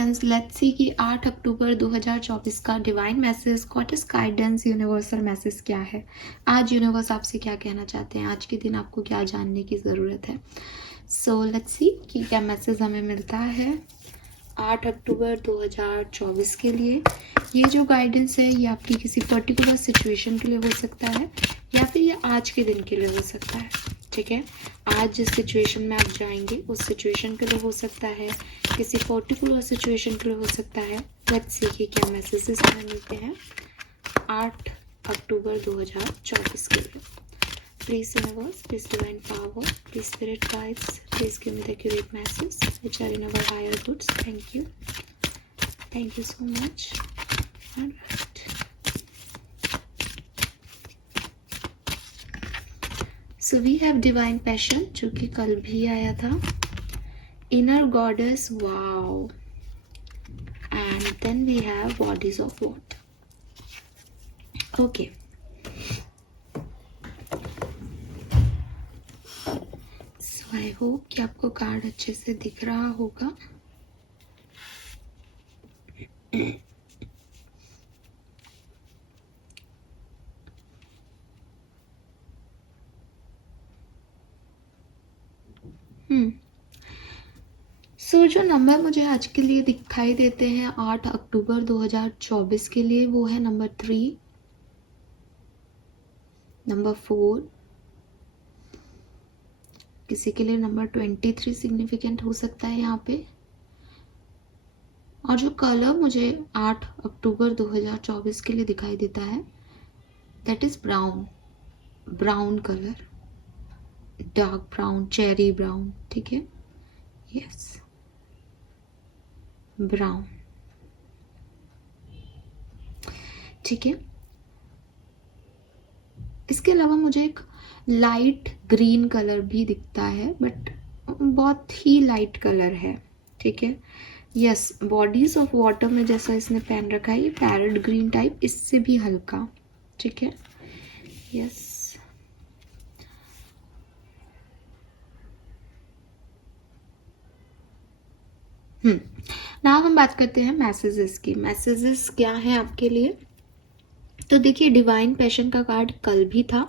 Aquarians, let's see कि 8 अक्टूबर 2024 का divine message, goddess guidance, universal message क्या है। आज यूनिवर्स आपसे क्या कहना चाहते हैं, आज के दिन आपको क्या जानने की ज़रूरत है। सो लेट्स सी कि क्या मैसेज हमें मिलता है 8 अक्टूबर 2024 के लिए। ये जो गाइडेंस है ये आपकी किसी पर्टिकुलर सिचुएशन के लिए हो सकता है या फिर ये आज के दिन के लिए हो सकता है। ठीक है, आज जिस सिचुएशन में आप जाएंगे उस सिचुएशन के लिए हो सकता है, किसी पर्टिकुलर सिचुएशन के लिए हो सकता है। लेट्स सी कि क्या मैसेजेस हमें मिलते हैं 8 अक्टूबर 2024 के लिए। Please universe, please divine power, please spirit guides, please give me the accurate message which are in our higher goods. Thank you so much. Alright. So we have divine passion जो कि कल भी आया था, inner goddess, wow, and then we have bodies of water. Okay. I hope कि आपको card अच्छे से दिख रहा होगा। सो जो नंबर मुझे आज के लिए दिखाई देते हैं 8 अक्टूबर 2024 के लिए वो है नंबर 3, नंबर 4, किसी के लिए नंबर 23 सिग्निफिकेंट हो सकता है यहाँ पे। और जो कलर मुझे 8 अक्टूबर 2024 के लिए दिखाई देता है that is brown colour, dark brown, cherry brown. ठीक है, यस, ब्राउन। ठीक है, इसके अलावा मुझे एक लाइट ग्रीन कलर भी दिखता है बट बहुत ही लाइट कलर है। ठीक है, यस, बॉडीज ऑफ वाटर में जैसा इसने पहन रखा है ये पैरेट ग्रीन टाइप, इससे भी हल्का। ठीक है, यस। ना हम बात करते हैं मैसेजेस की। मैसेजेस क्या हैं आपके लिए। तो देखिए, डिवाइन पैशन का कार्ड कल भी था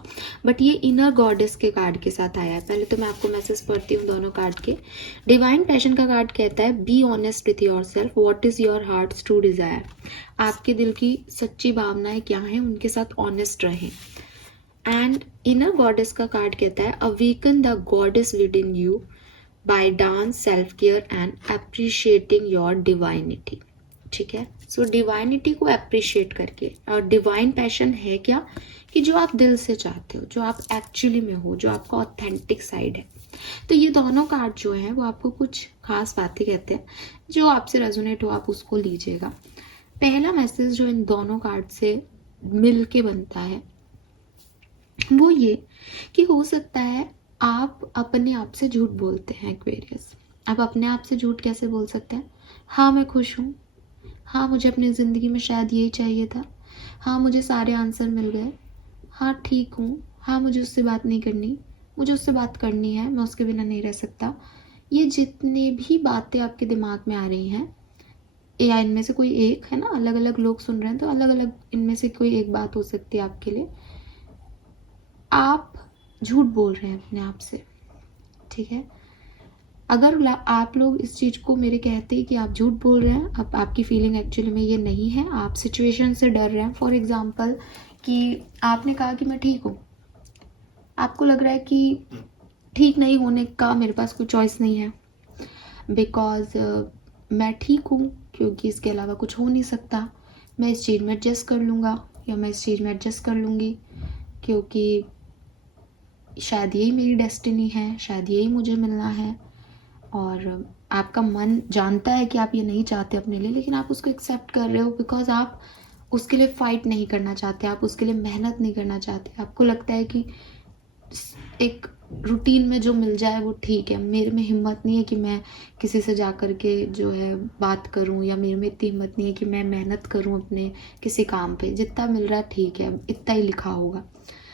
बट ये इनर गॉडेस के कार्ड के साथ आया है। पहले तो मैं आपको मैसेज पढ़ती हूँ दोनों कार्ड के। डिवाइन पैशन का कार्ड कहता है be honest with yourself, what is your heart's true desire. आपके दिल की सच्ची भावनाएं क्या हैं उनके साथ ऑनेस्ट रहें। एंड इनर गॉडेस का कार्ड कहता है awaken the goddess within you by dance, self care and appreciating your divinity. ठीक है, सो डिवाइनिटी को अप्रिशिएट करके। और डिवाइन पैशन है क्या कि जो आप दिल से चाहते हो, जो आप एक्चुअली में हो, जो आपका ऑथेंटिक साइड है। तो ये दोनों कार्ड जो हैं वो आपको कुछ खास बातें कहते हैं, जो आपसे रेजोनेट हो आप उसको लीजिएगा। पहला मैसेज जो इन दोनों कार्ड से मिल के बनता है वो ये कि हो सकता है आप अपने आप से झूठ बोलते हैं एक्वेरियस। आप अपने आप से झूठ कैसे बोल सकते हैं। हाँ मैं खुश हूँ, हाँ मुझे अपनी ज़िंदगी में शायद यही चाहिए था, हाँ मुझे सारे आंसर मिल गए, हाँ ठीक हूँ, हाँ मुझे उससे बात नहीं करनी, मुझे उससे बात करनी है, मैं उसके बिना नहीं रह सकता। ये जितने भी बातें आपके दिमाग में आ रही हैं या इनमें से कोई एक है ना, अलग अलग लोग सुन रहे हैं तो अलग अलग इनमें से कोई एक बात हो सकती है आपके लिए। आप झूठ बोल रहे हैं अपने आप से। ठीक है, अगर आप लोग इस चीज़ को मेरे कहते हैं कि आप झूठ बोल रहे हैं, अब आपकी फीलिंग एक्चुअली में ये नहीं है, आप सिचुएशन से डर रहे हैं। फॉर एग्जांपल कि आपने कहा कि मैं ठीक हूँ, आपको लग रहा है कि ठीक नहीं होने का मेरे पास कोई चॉइस नहीं है बिकॉज मैं ठीक हूँ क्योंकि इसके अलावा कुछ हो नहीं सकता, मैं इस चीज़ में एडजस्ट कर लूँगा या मैं इस चीज़ में एडजस्ट कर लूँगी क्योंकि शायद यही मेरी डेस्टिनी है, शायद यही मुझे मिलना है। और आपका मन जानता है कि आप ये नहीं चाहते अपने लिए, लेकिन आप उसको एक्सेप्ट कर रहे हो बिकॉज आप उसके लिए फाइट नहीं करना चाहते, आप उसके लिए मेहनत नहीं करना चाहते। आपको लगता है कि एक रूटीन में जो मिल जाए वो ठीक है, मेरे में हिम्मत नहीं है कि मैं किसी से जा कर के जो है बात करूं, या मेरे में इतनी हिम्मत नहीं है कि मैं मेहनत करूं अपने किसी काम पे, जितना मिल रहा है ठीक है, इतना ही लिखा होगा।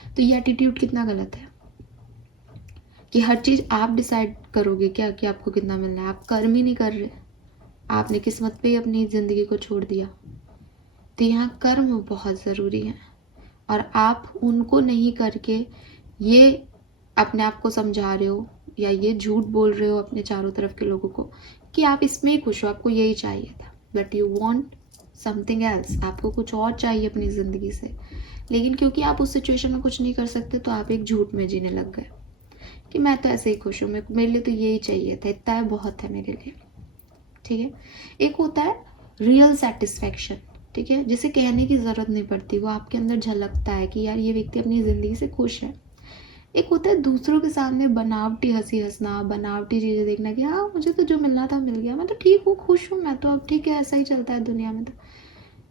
तो ये एटीट्यूड कितना गलत है कि हर चीज़ आप डिसाइड करोगे क्या कि आपको कितना मिलना है। आप कर्म ही नहीं कर रहे, आपने किस्मत पे ही अपनी ज़िंदगी को छोड़ दिया। तो यहाँ कर्म बहुत ज़रूरी है, और आप उनको नहीं करके ये अपने आप को समझा रहे हो या ये झूठ बोल रहे हो अपने चारों तरफ के लोगों को कि आप इसमें ही खुश हो, आपको यही चाहिए था, but you want something else, आपको कुछ और चाहिए अपनी ज़िंदगी से। लेकिन क्योंकि आप उस सिचुएशन में कुछ नहीं कर सकते, तो आप एक झूठ में जीने लग गए कि मैं तो ऐसे ही खुश हूँ, मेरे लिए तो यही चाहिए था, इतना है बहुत है मेरे लिए। ठीक है, एक होता है रियल सेटिस्फैक्शन, ठीक है, जिसे कहने की ज़रूरत नहीं पड़ती, वो आपके अंदर झलकता है कि यार ये व्यक्ति अपनी ज़िंदगी से खुश है। एक होता है दूसरों के सामने बनावटी हंसी हंसना, बनावटी चीज़ें देखना कि हाँ मुझे तो जो मिलना था मिल गया, मैं तो ठीक हूँ, खुश हूँ, मैं तो अब ठीक है, ऐसा ही चलता है दुनिया में। तो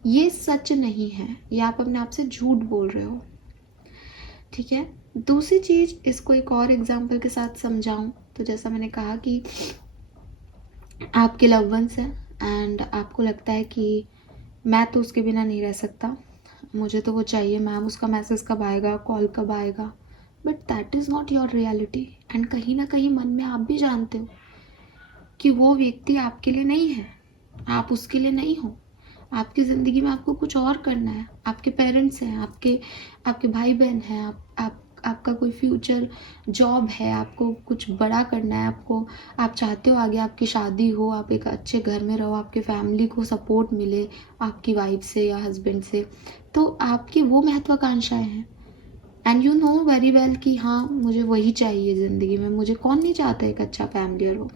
ये सच नहीं है, ये आप अपने आप से झूठ बोल रहे हो। ठीक है, दूसरी चीज़, इसको एक और एग्जाम्पल के साथ समझाऊं तो जैसा मैंने कहा कि आपके लव वंस हैं एंड आपको लगता है कि मैं तो उसके बिना नहीं रह सकता, मुझे तो वो चाहिए, मैम उसका मैसेज कब आएगा, कॉल कब आएगा, but that is not your reality. And कहीं ना कहीं मन में आप भी जानते हो कि वो व्यक्ति आपके लिए नहीं है, आप उसके लिए नहीं हो। आपकी ज़िंदगी में आपको कुछ और करना है, आपके पेरेंट्स हैं, आपके भाई बहन हैं, आपका कोई फ्यूचर जॉब है, आपको कुछ बड़ा करना है, आप चाहते हो आगे आपकी शादी हो, आप एक अच्छे घर में रहो, आपके फैमिली को सपोर्ट मिले आपकी वाइफ से या हस्बैंड से, तो आपकी वो महत्वाकांक्षाएं हैं। And you know very well कि हाँ मुझे वही चाहिए ज़िंदगी में, मुझे कौन नहीं चाहता एक अच्छा फैमिली और वो।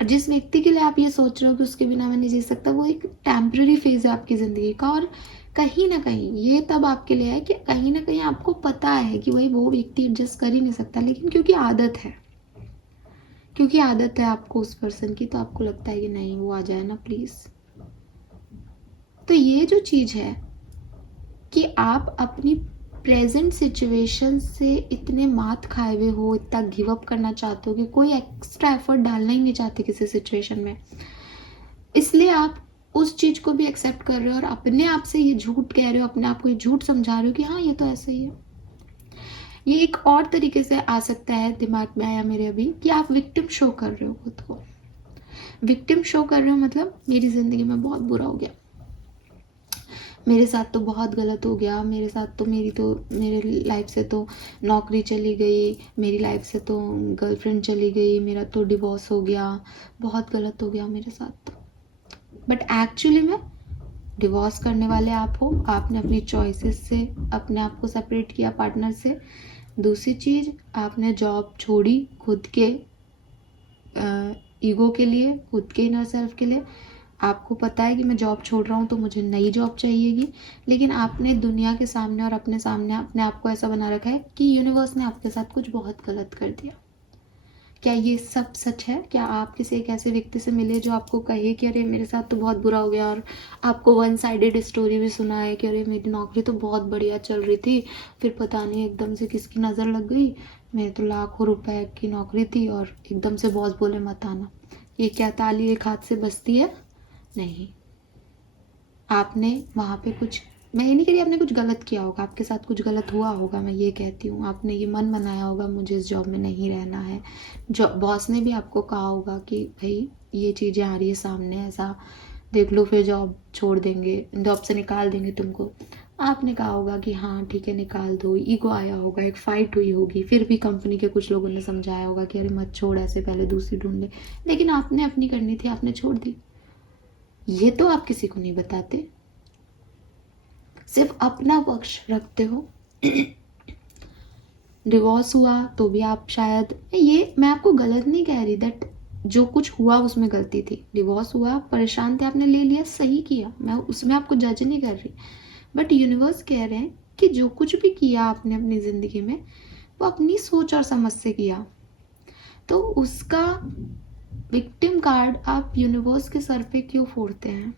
और जिस व्यक्ति के लिए आप ये सोच रहे हो कि उसके बिना मैं नहीं जी सकता, वो एक टेम्पररी फेज है आपकी ज़िंदगी का, और कहीं ना कहीं ये तब आपके लिए है कि कहीं ना कहीं आपको पता है कि वही वो व्यक्ति एडजस्ट कर ही नहीं सकता, लेकिन क्योंकि आदत है आपको उस पर्सन की, तो आपको लगता है कि नहीं वो आ जाए ना प्लीज़। तो ये जो चीज़ है कि आप अपनी प्रेजेंट सिचुएशन से इतने मात खाए हुए हो, इतना गिव अप करना चाहते हो कि कोई एक्स्ट्रा एफर्ट डालना ही नहीं चाहते किसी सिचुएशन में, इसलिए आप उस चीज़ को भी एक्सेप्ट कर रहे हो और अपने आप से ये झूठ कह रहे हो, अपने आप को ये झूठ समझा रहे हो कि हाँ ये तो ऐसा ही है। ये एक और तरीके से आ सकता है, दिमाग में आया मेरे अभी, कि आप विक्टिम शो कर रहे हो खुद को। विक्टिम शो कर रहे हो मतलब मेरी ज़िंदगी में बहुत बुरा हो गया, मेरे साथ तो बहुत गलत हो गया, मेरे साथ तो मेरे लाइफ से तो नौकरी चली गई, मेरी लाइफ से तो गर्लफ्रेंड चली गई, मेरा तो डिवोर्स हो गया, बहुत गलत हो गया मेरे साथ। बट एक्चुअली में डिवोर्स करने वाले आप हो, आपने अपनी चॉइसेस से अपने आप को सेपरेट किया पार्टनर से। दूसरी चीज़, आपने जॉब छोड़ी खुद के ईगो के लिए, खुद के इनर सेल्फ के लिए। आपको पता है कि मैं जॉब छोड़ रहा हूँ तो मुझे नई जॉब चाहिएगी, लेकिन आपने दुनिया के सामने और अपने सामने अपने आप को ऐसा बना रखा है कि यूनिवर्स ने आपके साथ कुछ बहुत गलत कर दिया। क्या ये सब सच है? क्या आप किसी एक ऐसे व्यक्ति से मिले जो आपको कहे कि अरे मेरे साथ तो बहुत बुरा हो गया, और आपको वन साइडेड स्टोरी भी सुना है कि अरे मेरी नौकरी तो बहुत बढ़िया चल रही थी, फिर पता नहीं एकदम से किसकी नज़र लग गई, मेरे तो लाखों रुपए की नौकरी थी और एकदम से बॉस बोले मत आना। ये क्या ताली एक हाथ से बजती है? नहीं, आपने वहाँ पे कुछ, मैं ये नहीं कह रही आपने कुछ गलत किया होगा, आपके साथ कुछ गलत हुआ होगा, मैं ये कहती हूँ आपने ये मन बनाया होगा मुझे इस जॉब में नहीं रहना है। जॉब बॉस ने भी आपको कहा होगा कि भाई ये चीज़ें आ रही है सामने, ऐसा देख लो, फिर जॉब छोड़ देंगे, जॉब से निकाल देंगे तुमको। आपने कहा होगा कि हाँ ठीक है निकाल दो, ईगो आया होगा, एक फाइट हुई होगी, फिर भी कंपनी के कुछ लोगों ने समझाया होगा कि अरे मत छोड़ ऐसे, पहले दूसरी ढूंढ ले, लेकिन आपने अपनी करनी थी, आपने छोड़ दी। ये तो आप किसी को नहीं बताते, सिर्फ अपना पक्ष रखते हो। डिवोर्स हुआ तो भी आप शायद, ये मैं आपको गलत नहीं कह रही, दैट जो कुछ हुआ उसमें गलती थी, डिवोर्स हुआ, परेशान थे, आपने ले लिया, सही किया, मैं उसमें आपको जज नहीं कर रही, बट यूनिवर्स कह रहे हैं कि जो कुछ भी किया आपने अपनी ज़िंदगी में वो अपनी सोच और समझ से किया, तो उसका विक्टिम कार्ड आप यूनिवर्स के सर पे क्यों फोड़ते हैं?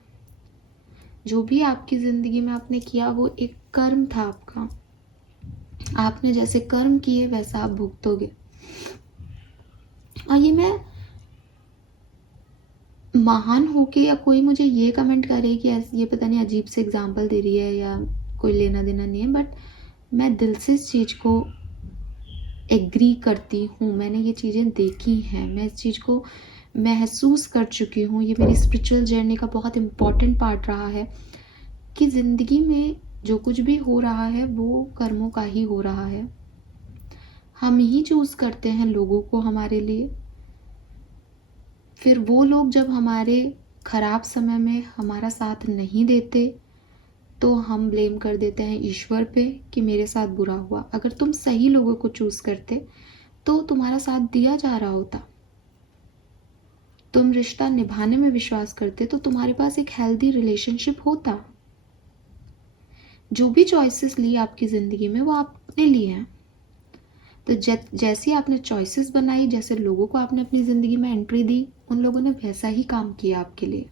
जो भी आपकी ज़िंदगी में आपने किया वो एक कर्म था आपका, आपने जैसे कर्म किए वैसा आप भुगतोगे। और ये मैं महान होके या कोई मुझे ये कमेंट करे कि ये पता नहीं अजीब से एग्जाम्पल दे रही है या कोई लेना देना नहीं है, बट मैं दिल से इस चीज़ को एग्री करती हूँ, मैंने ये चीज़ें देखी हैं, मैं इस चीज़ को महसूस कर चुकी हूँ, ये मेरी स्पिरिचुअल जर्नी का बहुत इम्पॉर्टेंट पार्ट रहा है कि ज़िंदगी में जो कुछ भी हो रहा है वो कर्मों का ही हो रहा है। हम ही चूज़ करते हैं लोगों को हमारे लिए। फिर वो लोग जब हमारे खराब समय में हमारा साथ नहीं देते तो हम ब्लेम कर देते हैं ईश्वर पे कि मेरे साथ बुरा हुआ। अगर तुम सही लोगों को चूज़ करते तो तुम्हारा साथ दिया जा रहा होता। तुम रिश्ता निभाने में विश्वास करते तो तुम्हारे पास एक हेल्दी रिलेशनशिप होता। जो भी चॉइसेस ली आपकी ज़िंदगी में वो आपने लिए हैं। तो जैसी आपने चॉइसेस बनाई, जैसे लोगों को आपने अपनी ज़िंदगी में एंट्री दी, उन लोगों ने वैसा ही काम किया आपके लिए।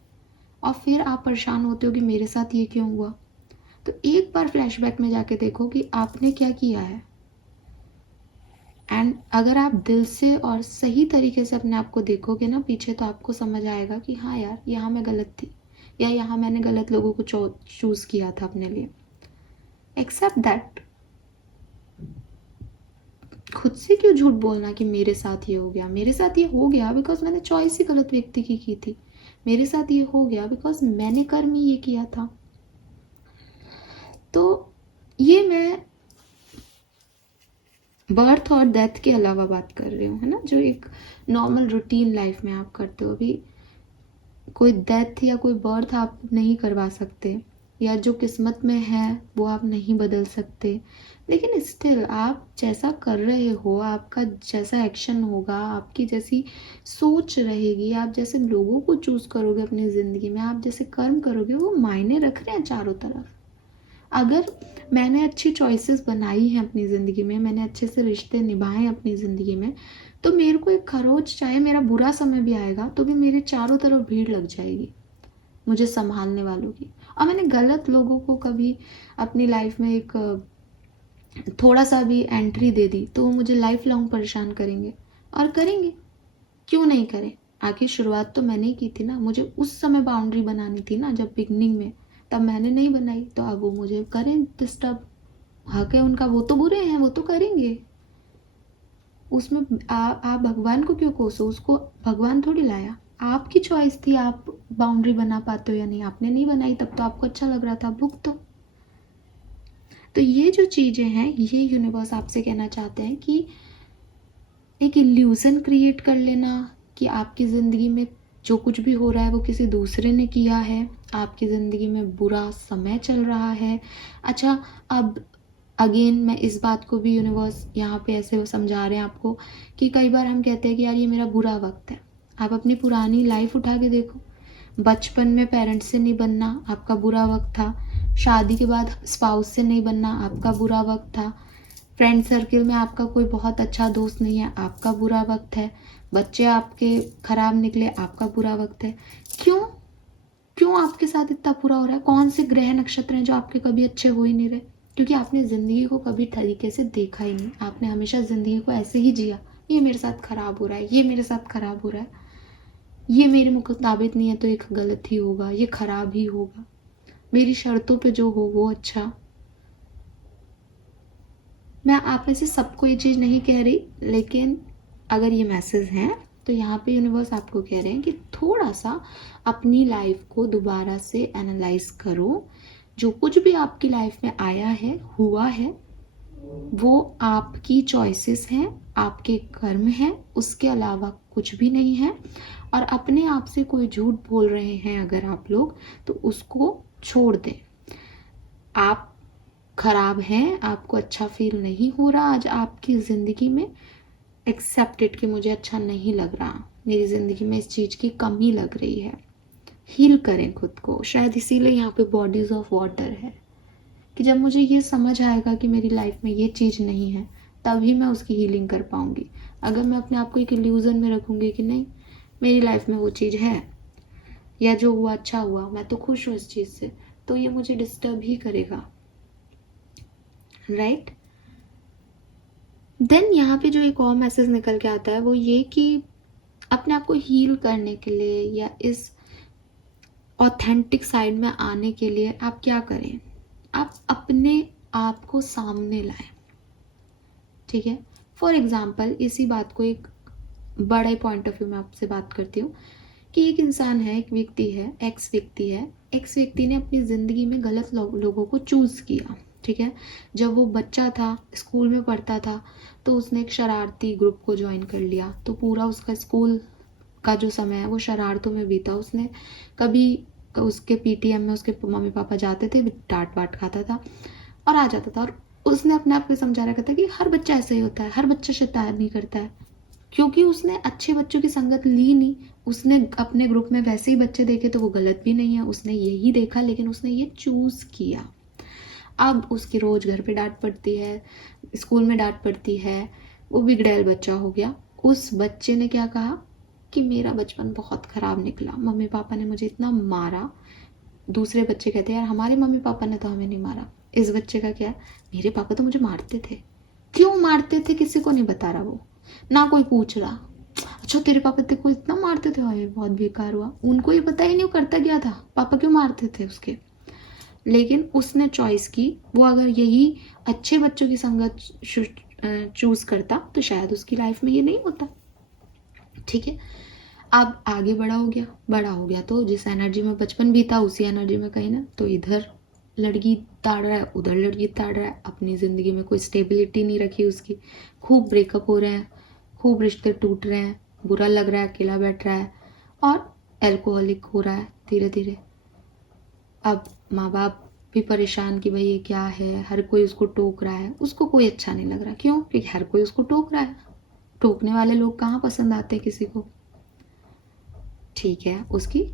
और फिर आप परेशान होते हो कि मेरे साथ ये क्यों हुआ। तो एक बार फ्लैशबैक में जाके देखो कि आपने क्या किया है। एंड अगर आप दिल से और सही तरीके से अपने आप को देखोगे ना पीछे, तो आपको समझ आएगा कि हाँ यार, यहाँ मैं गलत थी, या यहाँ मैंने गलत लोगों को चूज़ किया था अपने लिए। Accept that. खुद से क्यों झूठ बोलना कि मेरे साथ ये हो गया। मेरे साथ ये हो गया बिकॉज मैंने चॉइस ही गलत व्यक्ति की थी। मेरे साथ ये हो गया बिकॉज मैंने कर्म ही ये किया था। तो ये मैं बर्थ और डेथ के अलावा बात कर रही हूँ, है ना, जो एक नॉर्मल रूटीन लाइफ में आप करते हो। अभी कोई डेथ या कोई बर्थ आप नहीं करवा सकते, या जो किस्मत में है वो आप नहीं बदल सकते, लेकिन स्टिल आप जैसा कर रहे हो, आपका जैसा एक्शन होगा, आपकी जैसी सोच रहेगी, आप जैसे लोगों को चूज़ करोगे अपनी ज़िंदगी में, आप जैसे कर्म करोगे, वो मायने रख रहे हैं चारों तरफ। अगर मैंने अच्छी चॉइसेस बनाई हैं अपनी ज़िंदगी में, मैंने अच्छे से रिश्ते निभाए हैं अपनी ज़िंदगी में, तो मेरे को एक खरोच, चाहे मेरा बुरा समय भी आएगा तो भी मेरे चारों तरफ भीड़ लग जाएगी मुझे संभालने वालों की। और मैंने गलत लोगों को कभी अपनी लाइफ में एक थोड़ा सा भी एंट्री दे दी तो वो मुझे लाइफ लॉन्ग परेशान करेंगे, और करेंगे, क्यों नहीं करें। आखिर शुरुआत तो मैंने ही की थी ना, मुझे उस समय बाउंड्री बनानी थी ना, जब बिगनिंग में, तब मैंने नहीं बनाई, तो अब वो मुझे करें डिस्टर्ब। हक है उनका, वो तो बुरे हैं, वो तो करेंगे। उसमें आप भगवान को क्यों कोसो, उसको भगवान थोड़ी लाया। आपकी चॉइस थी, आप बाउंड्री बना पाते हो या नहीं। आपने नहीं बनाई, तब तो आपको अच्छा लग रहा था, भुगतो। तो ये जो चीज़ें हैं, ये यूनिवर्स आपसे कहना चाहते हैं कि एक इल्यूज़न क्रिएट कर लेना कि आपकी ज़िंदगी में जो कुछ भी हो रहा है वो किसी दूसरे ने किया है, आपकी ज़िंदगी में बुरा समय चल रहा है। अच्छा, अब अगेन मैं इस बात को भी यूनिवर्स यहाँ पे ऐसे समझा रहे हैं आपको कि कई बार हम कहते हैं कि यार ये मेरा बुरा वक्त है। आप अपनी पुरानी लाइफ उठा के देखो। बचपन में पेरेंट्स से नहीं बनना आपका बुरा वक्त था। शादी के बाद स्पाउस से नहीं बनना आपका बुरा वक्त था। फ्रेंड सर्किल में आपका कोई बहुत अच्छा दोस्त नहीं है, आपका बुरा वक्त है। बच्चे आपके खराब निकले, आपका बुरा वक्त है। क्यों क्यों आपके साथ इतना बुरा हो रहा है? कौन से ग्रह नक्षत्र हैं जो आपके कभी अच्छे हो ही नहीं रहे? क्योंकि आपने ज़िंदगी को कभी तरीके से देखा ही नहीं। आपने हमेशा ज़िंदगी को ऐसे ही जिया, ये मेरे साथ खराब हो रहा है, ये मेरे साथ खराब हो रहा है, ये मेरे मुताबिक नहीं है तो एक गलत ही होगा, ये खराब ही होगा, मेरी शर्तों पे जो हो वो अच्छा। मैं आप में से सबको ये चीज़ नहीं कह रही, लेकिन अगर ये मैसेज हैं तो यहाँ पे यूनिवर्स आपको कह रहे हैं कि थोड़ा सा अपनी लाइफ को दोबारा से एनालाइज करो। जो कुछ भी आपकी लाइफ में आया है, हुआ है, वो आपकी चॉइसेस हैं, आपके कर्म हैं, उसके अलावा कुछ भी नहीं है। और अपने आप से कोई झूठ बोल रहे हैं अगर आप लोग, तो उसको छोड़ दें। आप खराब हैं, आपको अच्छा फील नहीं हो रहा आज आपकी ज़िंदगी में, एक्सेप्टेड कि मुझे अच्छा नहीं लग रहा, मेरी ज़िंदगी में इस चीज़ की कमी लग रही है। हील करें खुद को। शायद इसीलिए यहाँ पे बॉडीज ऑफ वाटर है कि जब मुझे ये समझ आएगा कि मेरी लाइफ में ये चीज़ नहीं है, तभी मैं उसकी हीलिंग कर पाऊंगी। अगर मैं अपने आप को एक इल्यूज़न में रखूंगी कि नहीं मेरी लाइफ में वो चीज़ है, या जो हुआ अच्छा हुआ, मैं तो खुश हूँ इस चीज़ से, तो ये मुझे डिस्टर्ब ही करेगा, राइट। देन यहाँ पे जो एक और मैसेज निकल के आता है वो ये कि अपने आप को हील करने के लिए या इस ऑथेंटिक साइड में आने के लिए आप क्या करें? आप अपने आप को सामने लाएं, ठीक है। फॉर एग्जाम्पल इसी बात को एक बड़े पॉइंट ऑफ व्यू में आपसे बात करती हूँ कि एक इंसान है, एक व्यक्ति है, एक्स व्यक्ति है, एक्स व्यक्ति ने अपनी ज़िंदगी में गलत लोगों को चूज़ किया, ठीक है। जब वो बच्चा था, स्कूल में पढ़ता था, तो उसने एक शरारती ग्रुप को ज्वाइन कर लिया, तो पूरा उसका स्कूल का जो समय है वो शरारतों में बीता। उसने कभी उसके पीटीएम में उसके मम्मी पापा जाते थे, डांट वाट खाता था और आ जाता था, और उसने अपने आप को समझा रखा था कि हर बच्चा ऐसे ही होता है, हर बच्चा शैतानी करता है, क्योंकि उसने अच्छे बच्चों की संगत ली नहीं। उसने अपने ग्रुप में वैसे ही बच्चे देखे, तो वो गलत भी नहीं है, उसने यही देखा, लेकिन उसने ये चूज किया। अब उसकी रोज घर पे डांट पड़ती है, स्कूल में डांट पड़ती है, वो बिगड़ैल बच्चा हो गया। उस बच्चे ने क्या कहा कि मेरा बचपन बहुत खराब निकला, मम्मी पापा ने मुझे इतना मारा। दूसरे बच्चे कहते हैं यार हमारे मम्मी पापा ने तो हमें नहीं मारा। इस बच्चे का क्या है, मेरे पापा तो मुझे मारते थे। क्यों मारते थे किसी को नहीं बता रहा, वो ना कोई पूछ रहा। अच्छा तेरे पापा तेरे को इतना मारते थे, हाय बहुत बेकार हुआ। उनको ये पता ही नहीं वो करता क्या था, पापा क्यों मारते थे उसके। लेकिन उसने चॉइस की, वो अगर यही अच्छे बच्चों की संगत चूज करता तो शायद उसकी लाइफ में ये नहीं होता, ठीक है। अब आगे बड़ा हो गया तो जिस एनर्जी में बचपन बीता उसी एनर्जी में कहीं ना तो इधर लड़की ताड़ रहा है, उधर लड़की ताड़ रहा है। अपनी ज़िंदगी में कोई स्टेबिलिटी नहीं रखी उसकी, खूब ब्रेकअप हो रहे हैं, खूब रिश्ते टूट रहे हैं, बुरा लग रहा है, अकेला बैठ रहा है और एल्कोहलिक हो रहा है धीरे धीरे। अब माँ बाप भी परेशान कि भाई ये क्या है, हर कोई उसको टोक रहा है, उसको कोई अच्छा नहीं लग रहा। क्यों? क्योंकि हर कोई उसको टोक रहा है। टोकने वाले लोग कहाँ पसंद आते हैं किसी को, ठीक है। उसकी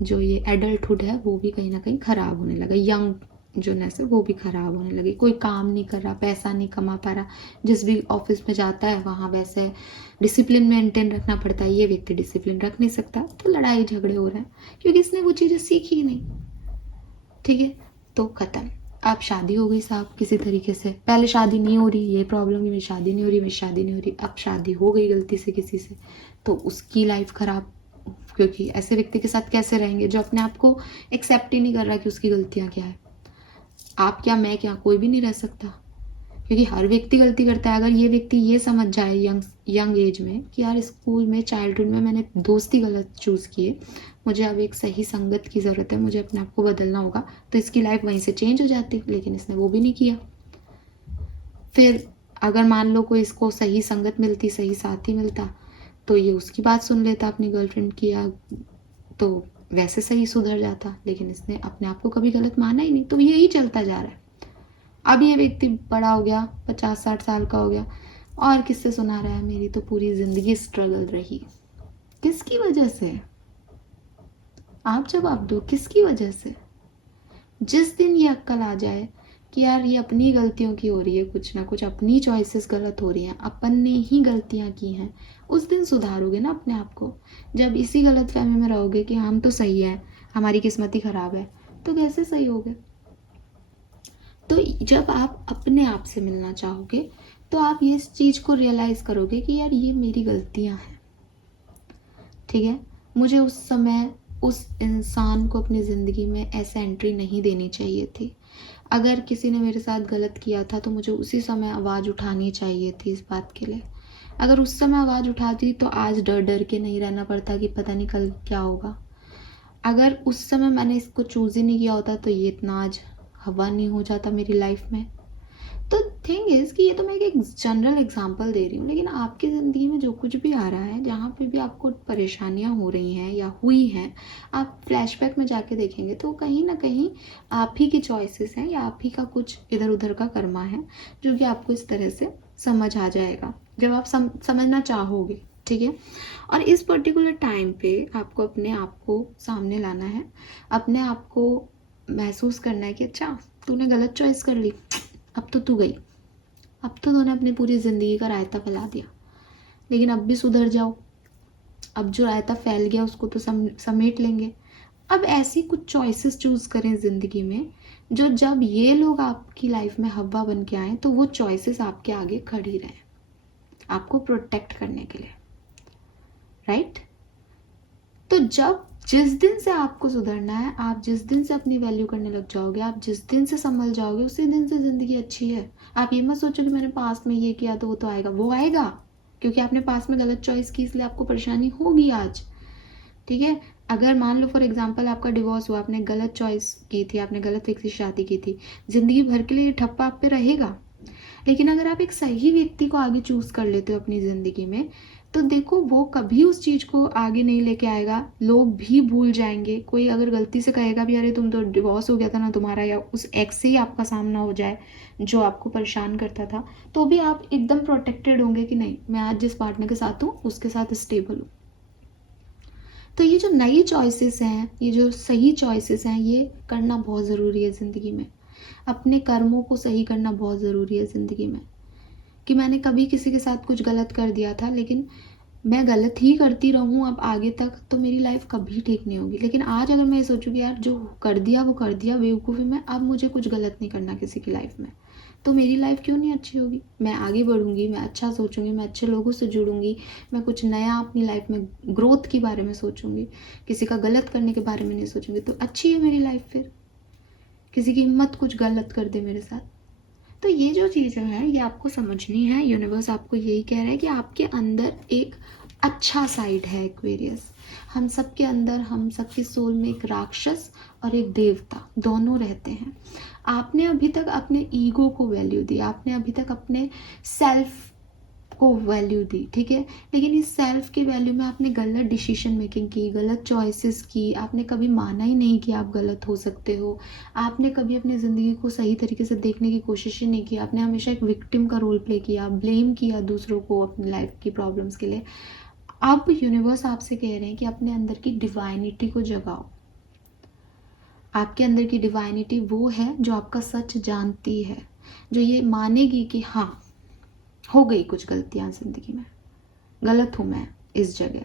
जो ये एडल्टहुड है वो भी कहीं ना कहीं खराब होने लगा, यंग जो नेस है वो भी खराब होने लगी। कोई काम नहीं कर रहा, पैसा नहीं कमा पा रहा, जिस भी ऑफिस में जाता है वहाँ वैसे डिसिप्लिन मेंटेन रखना पड़ता है, ये व्यक्ति डिसिप्लिन रख नहीं सकता, तो लड़ाई झगड़े हो रहे हैं क्योंकि इसने वो चीज़ें सीखी ही नहीं, ठीक है। तो खत्म। अब शादी हो गई साहब किसी तरीके से, पहले शादी नहीं हो रही, ये प्रॉब्लम है, मेरी शादी नहीं हो रही, मेरी शादी नहीं हो रही। अब शादी हो गई गलती से किसी से, तो उसकी लाइफ खराब, क्योंकि ऐसे व्यक्ति के साथ कैसे रहेंगे जो अपने आप को एक्सेप्ट ही नहीं कर रहा कि उसकी गलतियां क्या है। आप क्या, मैं क्या, कोई भी नहीं रह सकता, क्योंकि हर व्यक्ति गलती करता है। अगर ये व्यक्ति ये समझ जाए यंग एज में कि यार स्कूल में चाइल्डहुड में मैंने दोस्ती गलत चूज किए, मुझे अब एक सही संगत की ज़रूरत है, मुझे अपने आप को बदलना होगा, तो इसकी लाइफ वहीं से चेंज हो जाती। लेकिन इसने वो भी नहीं किया। फिर अगर मान लो कोई इसको सही संगत मिलती, सही साथी मिलता, तो ये उसकी बात सुन लेता अपनी गर्लफ्रेंड की, या तो वैसे सही सुधर जाता। लेकिन इसने अपने आप को कभी गलत माना ही नहीं, तो यही चलता जा रहा है। अब ये व्यक्ति बड़ा हो गया, 50-60 साल का हो गया, और किससे सुना रहा है मेरी तो पूरी जिंदगी स्ट्रगल रही। किसकी वजह से? आप जवाब दो, किसकी वजह से? जिस दिन ये अक्ल आ जाए कि यार ये अपनी गलतियों की हो रही है, कुछ ना कुछ अपनी चॉइसेस गलत हो रही हैं, अपन ने ही गलतियां की हैं, उस दिन सुधारोगे ना अपने आप को। जब इसी गलत फहमी में रहोगे कि हम तो सही है, हमारी किस्मत ही खराब है, तो कैसे सही होगे। तो जब आप अपने आप से मिलना चाहोगे तो आप ये इस चीज़ को रियलाइज़ करोगे कि यार ये मेरी गलतियां हैं, ठीक है। मुझे उस समय उस इंसान को अपनी ज़िंदगी में ऐसे एंट्री नहीं देनी चाहिए थी। अगर किसी ने मेरे साथ गलत किया था तो मुझे उसी समय आवाज़ उठानी चाहिए थी इस बात के लिए। अगर उस समय आवाज़ उठाती तो आज डर डर के नहीं रहना पड़ता कि पता नहीं कल क्या होगा। अगर उस समय मैंने इसको चूज़ ही नहीं किया होता तो ये इतना आज हवा नहीं हो जाता मेरी लाइफ में। तो थिंग इज़ कि ये तो मैं एक जनरल एग्जांपल दे रही हूँ, लेकिन आपकी ज़िंदगी में जो कुछ भी आ रहा है, जहाँ पे भी आपको परेशानियाँ हो रही हैं या हुई हैं, आप फ्लैशबैक में जाके देखेंगे तो कहीं ना कहीं आप ही की चॉइसेस हैं या आप ही का कुछ इधर उधर का कर्मा है, जो कि आपको इस तरह से समझ आ जाएगा जब आप समझना चाहोगे, ठीक है। और इस पर्टिकुलर टाइम पे आपको अपने आप को सामने लाना है, अपने आप को महसूस करना है कि अच्छा तूने गलत चॉइस कर ली, अब तो तू गई, अब तो तूने अपनी पूरी ज़िंदगी का रायता फैला दिया, लेकिन अब भी सुधर जाओ। अब जो रायता फैल गया उसको तो समेट लेंगे। अब ऐसी कुछ चॉइसेस चूज़ करें ज़िंदगी में जो जब ये लोग आपकी लाइफ में हवा बन के आए तो वो चॉइसेस आपके आगे खड़ी रहें, आपको प्रोटेक्ट करने के लिए, राइट। तो जब जिस दिन से आपको सुधरना है, आप जिस दिन से अपनी वैल्यू करने लग जाओगे, आप जिस दिन से संभल जाओगे, उसी दिन से ज़िंदगी अच्छी है। आप ये मत सोचो कि मैंने पास्ट में ये किया तो वो तो आएगा, वो आएगा, क्योंकि आपने पास में गलत चॉइस की, इसलिए आपको परेशानी होगी आज। ठीक है, अगर मान लो फॉर एग्जांपल आपका डिवोर्स हुआ, आपने गलत चॉइस की थी, आपने गलत व्यक्ति से शादी की थी, जिंदगी भर के लिए ये ठप्पा आप पे रहेगा। लेकिन अगर आप एक सही व्यक्ति को आगे चूज कर लेते हो अपनी जिंदगी में, तो देखो वो कभी उस चीज को आगे नहीं लेके आएगा, लोग भी भूल जाएंगे। कोई अगर गलती से कहेगा भी अरे तुम तो डिवोर्स हो गया था ना तुम्हारा, या उस एक्स से ही आपका सामना हो जाए जो आपको परेशान करता था, तो भी आप एकदम प्रोटेक्टेड होंगे कि नहीं, मैं आज जिस पार्टनर के साथ हूँ उसके साथ स्टेबल हूँ। तो ये जो नई चॉइसेस हैं, ये जो सही चॉइसेस हैं, ये करना बहुत ज़रूरी है ज़िंदगी में। अपने कर्मों को सही करना बहुत ज़रूरी है ज़िंदगी में। कि मैंने कभी किसी के साथ कुछ गलत कर दिया था, लेकिन मैं गलत ही करती रहूँ अब आगे तक, तो मेरी लाइफ कभी ठीक नहीं होगी। लेकिन आज अगर मैं ये सोचूँ कि यार जो कर दिया वो कर दिया, बेवकूफ़ी में, अब मुझे कुछ गलत नहीं करना किसी की लाइफ में, तो मेरी लाइफ क्यों नहीं अच्छी होगी। मैं आगे बढ़ूंगी, मैं अच्छा सोचूंगी, मैं अच्छे लोगों से जुड़ूंगी, मैं कुछ नया अपनी लाइफ में ग्रोथ के बारे में सोचूंगी, किसी का गलत करने के बारे में नहीं सोचूंगी, तो अच्छी है मेरी लाइफ। फिर किसी की हिम्मत कुछ गलत कर दे मेरे साथ। तो ये जो चीज़ें हैं ये आपको समझनी है। यूनिवर्स आपको यही कह रहा है कि आपके अंदर एक अच्छा साइड है एक्वेरियस। हम सब के अंदर, हम सबकी सोल में एक राक्षस और एक देवता दोनों रहते हैं। आपने अभी तक अपने ईगो को वैल्यू दी, आपने अभी तक अपने सेल्फ को वैल्यू दी, ठीक है। लेकिन इस सेल्फ की वैल्यू में आपने गलत डिसीजन मेकिंग की, गलत चॉइसेस की, आपने कभी माना ही नहीं कि आप गलत हो सकते हो। आपने कभी अपनी ज़िंदगी को सही तरीके से देखने की कोशिश ही नहीं की। आपने हमेशा एक विक्टिम का रोल प्ले किया, ब्लेम किया दूसरों को अपनी लाइफ की प्रॉब्लम्स के लिए। अब यूनिवर्स आपसे कह रहे हैं कि अपने अंदर की डिवाइनिटी को जगाओ। आपके अंदर की डिवाइनिटी वो है जो आपका सच जानती है, जो ये मानेगी कि हाँ हो गई कुछ गलतियां जिंदगी में, गलत हूं मैं इस जगह।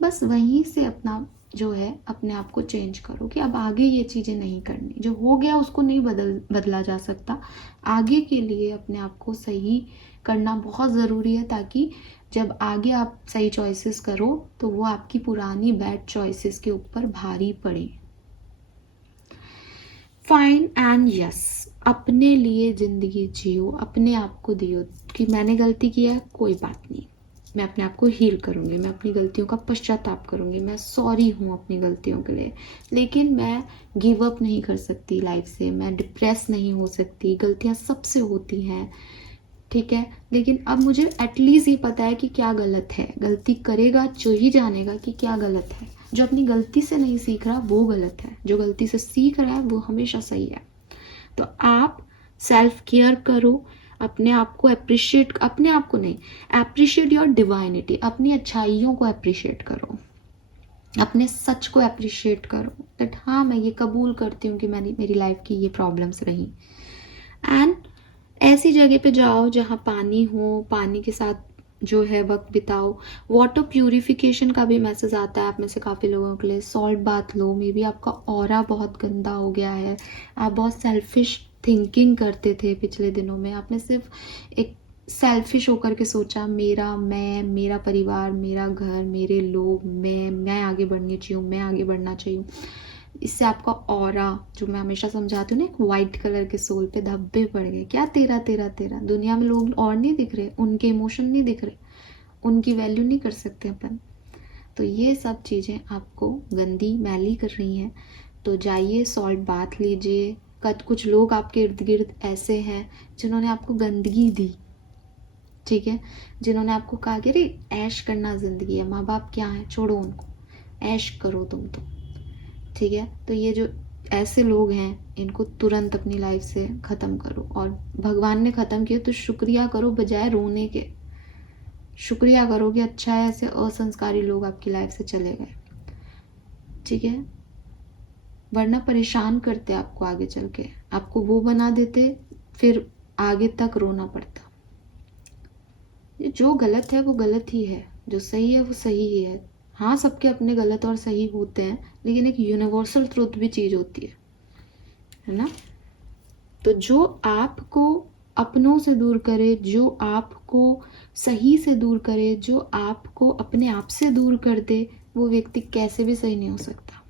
बस वहीं से अपना जो है अपने आप को चेंज करो कि अब आगे ये चीज़ें नहीं करनी। जो हो गया उसको नहीं बदला जा सकता। आगे के लिए अपने आप को सही करना बहुत ज़रूरी है, ताकि जब आगे आप सही चॉइसेस करो तो वो आपकी पुरानी बैड चॉइसेस के ऊपर भारी पड़े। फाइन एंड यस, अपने लिए ज़िंदगी जियो, अपने आप को दियो कि मैंने गलती किया है, कोई बात नहीं, मैं अपने आप को हील करूँगी, मैं अपनी गलतियों का पश्चाताप करूँगी, मैं सॉरी हूँ अपनी गलतियों के लिए। लेकिन मैं गिव अप नहीं कर सकती लाइफ से, मैं डिप्रेस नहीं हो सकती, गलतियाँ सबसे होती हैं, ठीक है। लेकिन अब मुझे एटलीस्ट ये पता है कि क्या गलत है। गलती करेगा जो ही जानेगा कि क्या गलत है। जो अपनी गलती से नहीं सीख रहा वो गलत है, जो गलती से सीख रहा है वो हमेशा सही है। तो आप सेल्फ केयर करो, अपने आप को अप्रिशिएट, अपने आप को नहीं, अप्रिशिएट योर डिवाइनिटी, अपनी अच्छाइयों को अप्रिशिएट करो, अपने सच को अप्रिशिएट करो दैट हाँ मैं ये कबूल करती हूँ कि मेरी लाइफ की ये प्रॉब्लम्स रही। एंड ऐसी जगह पे जाओ जहाँ पानी हो, पानी के साथ जो है वक्त बिताओ। वाटर प्यूरिफिकेशन का भी मैसेज आता है आप में से काफ़ी लोगों के लिए। Salt bath low, may be आपका ऑरा बहुत गंदा हो गया है, आप बहुत सेल्फिश थिंकिंग करते थे पिछले दिनों में, आपने सिर्फ एक सेल्फिश होकर के सोचा मेरा, मैं, मेरा परिवार, मेरा घर, मेरे लोग, मैं आगे बढ़नी चाहिए, मैं आगे बढ़ना चाहिए। इससे आपका ऑरा, जो मैं हमेशा समझाती हूँ ना, एक वाइट कलर के सोल पे धब्बे पड़ गए। क्या तेरा तेरा तेरा, दुनिया में लोग और नहीं दिख रहे, उनके इमोशन नहीं दिख रहे, उनकी वैल्यू नहीं कर सकते अपन। तो ये सब चीज़ें आपको गंदी मैली कर रही हैं, तो जाइए सॉल्ट बाथ लीजिए। कुछ लोग आपके इर्द गिर्द ऐसे हैं जिन्होंने आपको गंदगी दी, ठीक है, जिन्होंने आपको कहा कि अरे ऐश करना ज़िंदगी है, माँ बाप क्या है, छोड़ो उनको, ऐश करो तुम तो, ठीक है। तो ये जो ऐसे लोग हैं इनको तुरंत अपनी लाइफ से ख़त्म करो। और भगवान ने ख़त्म किया तो शुक्रिया करो बजाय रोने के। शुक्रिया करो कि अच्छा है ऐसे असंस्कारी लोग आपकी लाइफ से चले गए, ठीक है, वरना परेशान करते आपको आगे चल के, आपको वो बना देते, फिर आगे तक रोना पड़ता। जो गलत है वो गलत ही है, जो सही है वो सही ही है। हाँ सबके अपने गलत और सही होते हैं, लेकिन एक यूनिवर्सल ट्रुथ भी चीज़ होती है ना। तो जो आपको अपनों से दूर करे, जो आपको सही से दूर करे, जो आपको अपने आप से दूर कर दे, वो व्यक्ति कैसे भी सही नहीं हो सकता।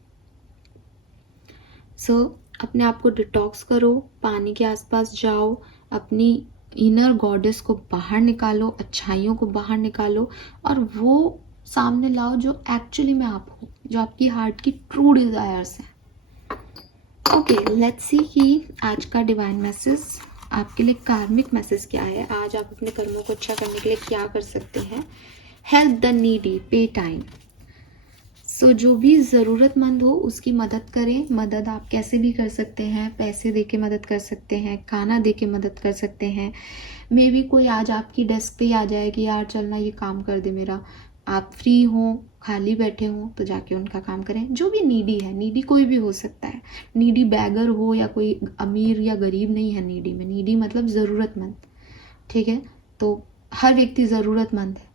सो अपने आप को डिटॉक्स करो, पानी के आसपास जाओ, अपनी इनर गॉडेस को बाहर निकालो, अच्छाइयों को बाहर निकालो और वो सामने लाओ जो एक्चुअली में आप हो, जो आपकी हार्ट की ट्रू डिजायर्स हैं। ओके, लेट्स सी कि आज का डिवाइन मैसेज आपके लिए, कार्मिक मैसेज क्या है। आज आप अपने कर्मों को अच्छा करने के लिए क्या कर सकते हैं। हेल्प द नीडी, पे टाइम। सो जो भी ज़रूरतमंद हो उसकी मदद करें। मदद आप कैसे भी कर सकते हैं, पैसे दे के मदद कर सकते हैं, खाना दे के मदद कर सकते हैं। मे बी कोई आज आपकी डेस्क पे आ जाए कि यार चलना ये काम कर दे मेरा, आप फ्री हो, खाली बैठे हो तो जाके उनका काम करें। जो भी नीडी है, नीडी कोई भी हो सकता है, नीडी बैगर हो या कोई अमीर या गरीब नहीं है नीडी में। नीडी मतलब ज़रूरतमंद, ठीक है। तो हर व्यक्ति ज़रूरतमंद है।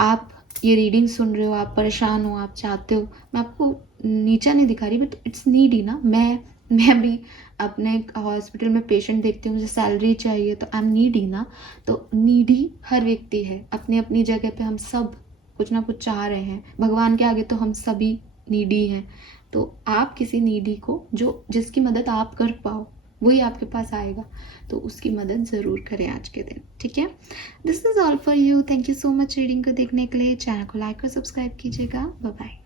आप ये रीडिंग सुन रहे हो, आप परेशान हो, आप चाहते हो, मैं आपको नीचा नहीं दिखा रही, बट इट्स नीडी ना। मैं भी अपने हॉस्पिटल में पेशेंट देखती हूँ, मुझे सैलरी चाहिए तो आई एम नीडी ना। तो नीडी हर व्यक्ति है अपनी अपनी जगह पे। हम सब कुछ ना कुछ चाह रहे हैं, भगवान के आगे तो हम सभी नीडी हैं। तो आप किसी नीडी को, जो जिसकी मदद आप कर पाओ वही आपके पास आएगा, तो उसकी मदद ज़रूर करें आज के दिन, ठीक है। This is all for you. Thank you so much reading को देखने के लिए। चैनल को लाइक और सब्सक्राइब कीजिएगा। Bye bye.